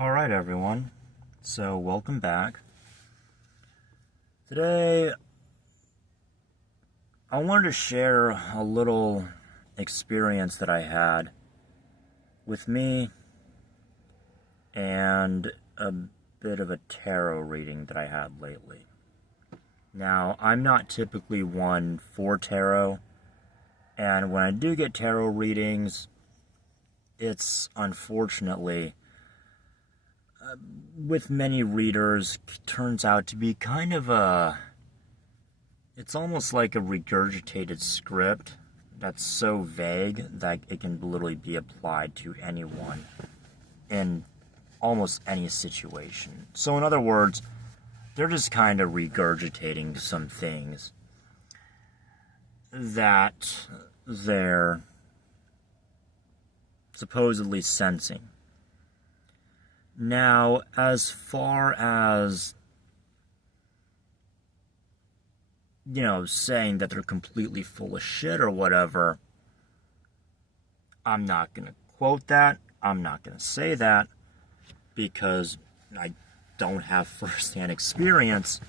Alright, everyone. So, welcome back. Today, I wanted to share a little experience that I had with me and a bit of a tarot reading that I had lately. Now, I'm not typically one for tarot, and when I do get tarot readings, it's unfortunately, with many readers, turns out to be kind of it's almost like a regurgitated script that's so vague that it can literally be applied to anyone in almost any situation. So in other words, they're just kind of regurgitating some things that they're supposedly sensing. Now, as far as, saying that they're completely full of shit or whatever, I'm not going to quote that. I'm not going to say that because I don't have firsthand experience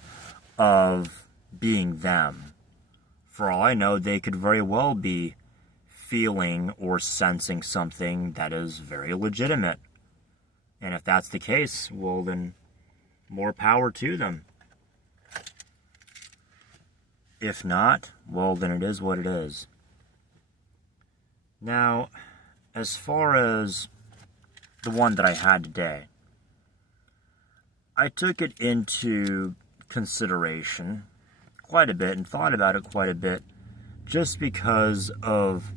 of being them. For all I know, they could very well be feeling or sensing something that is very legitimate. And if that's the case, well then, more power to them. If not, well then it is what it is. Now, as far as the one that I had today, I took it into consideration quite a bit and thought about it quite a bit just because of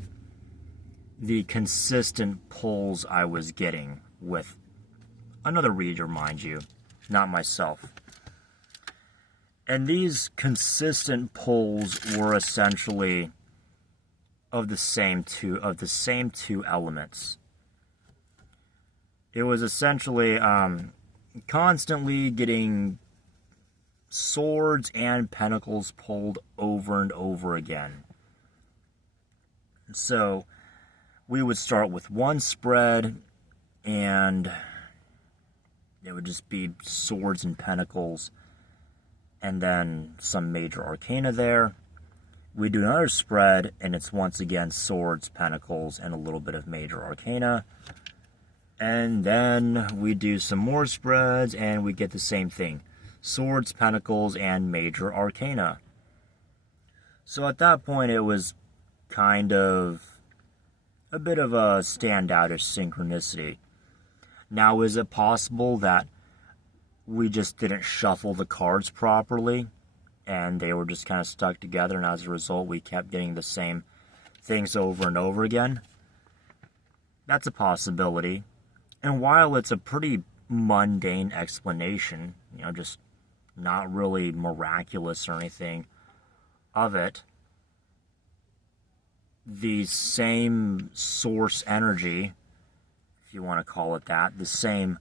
the consistent pulls I was getting with another reader, mind you, not myself. And these consistent pulls were essentially of the same two elements. It was essentially constantly getting swords and pentacles pulled over and over again. So we would start with one spread, and it would just be swords and pentacles, and then some major arcana there. We do another spread, and it's once again swords, pentacles, and a little bit of major arcana. And then we do some more spreads, and we get the same thing. Swords, pentacles, and major arcana. So at that point, it was kind of a bit of a standoutish synchronicity. Now, is it possible that we just didn't shuffle the cards properly and they were just kind of stuck together, and as a result we kept getting the same things over and over again? That's a possibility. And while it's a pretty mundane explanation, just not really miraculous or anything of it, the same source energy, if you want to call it that, the same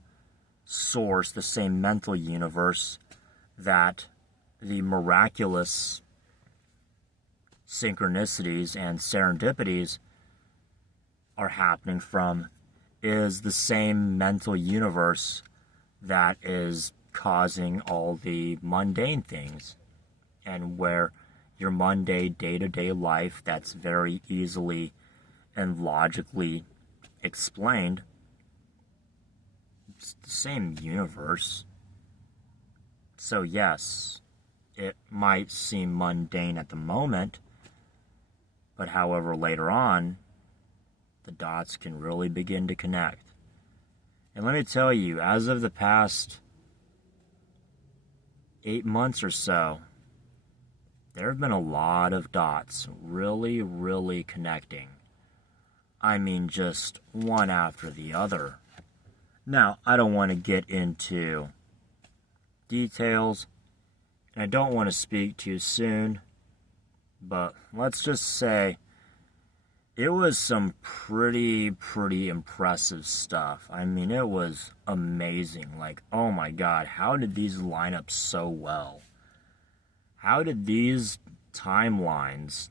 source, the same mental universe that the miraculous synchronicities and serendipities are happening from, is the same mental universe that is causing all the mundane things, and where your mundane day-to-day life that's very easily and logically explained, it's the same universe. So yes, it might seem mundane at the moment, but however later on, the dots can really begin to connect. And let me tell you, as of the past 8 months or so, there have been a lot of dots really, really connecting. I mean, just one after the other. Now, I don't want to get into details, and I don't want to speak too soon, but let's just say it was some pretty impressive stuff. I mean, it was amazing. Like, oh my God, how did these line up so well? How did these timelines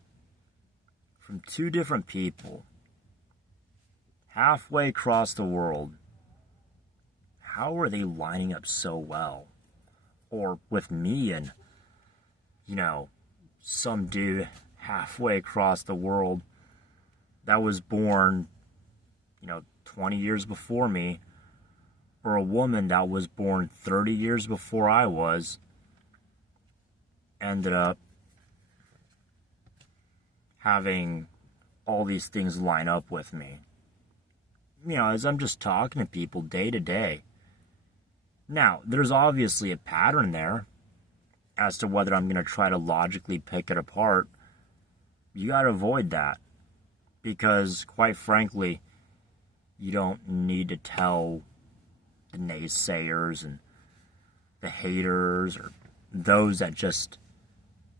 from two different people halfway across the world, how are they lining up so well? Or with me and, some dude halfway across the world that was born, 20 years before me, or a woman that was born 30 years before I was, ended up having all these things line up with me. As I'm just talking to people day to day. Now, there's obviously a pattern there as to whether I'm going to try to logically pick it apart. You got to avoid that because, quite frankly, you don't need to tell the naysayers and the haters or those that just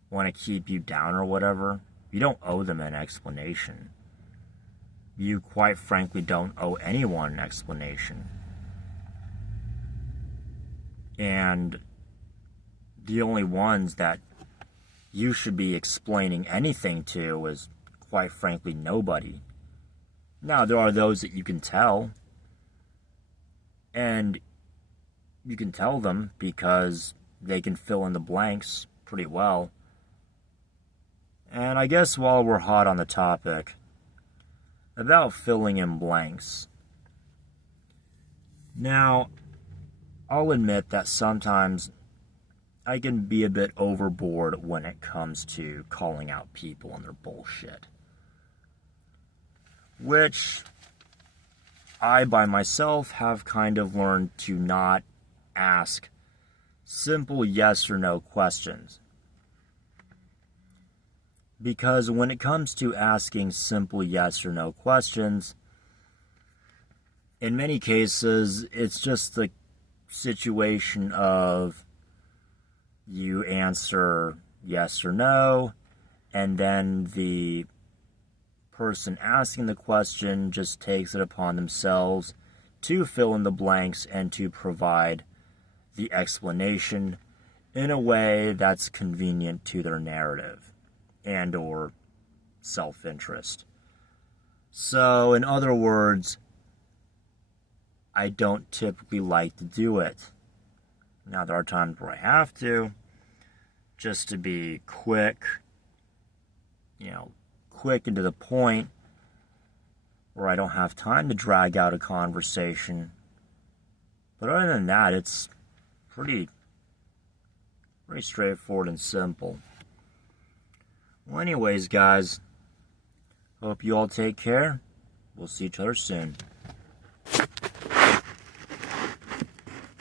want to keep you down or whatever. You don't owe them an explanation. You, quite frankly, don't owe anyone an explanation. And the only ones that you should be explaining anything to is, quite frankly, nobody. Now, there are those that you can tell, and you can tell them because they can fill in the blanks pretty well. And I guess while we're hot on the topic about filling in blanks, now, I'll admit that sometimes I can be a bit overboard when it comes to calling out people on their bullshit. Which I, by myself, have kind of learned to not ask simple yes or no questions. Because when it comes to asking simple yes or no questions, in many cases, it's just the situation of you answer yes or no, and then the person asking the question just takes it upon themselves to fill in the blanks and to provide the explanation in a way that's convenient to their narrative and or self-interest. So, in other words, I don't typically like to do it. Now, there are times where I have to, just to be quick, quick and to the point, where I don't have time to drag out a conversation. But other than that, it's pretty straightforward and simple. Well, anyways, guys, hope you all take care. We'll see each other soon.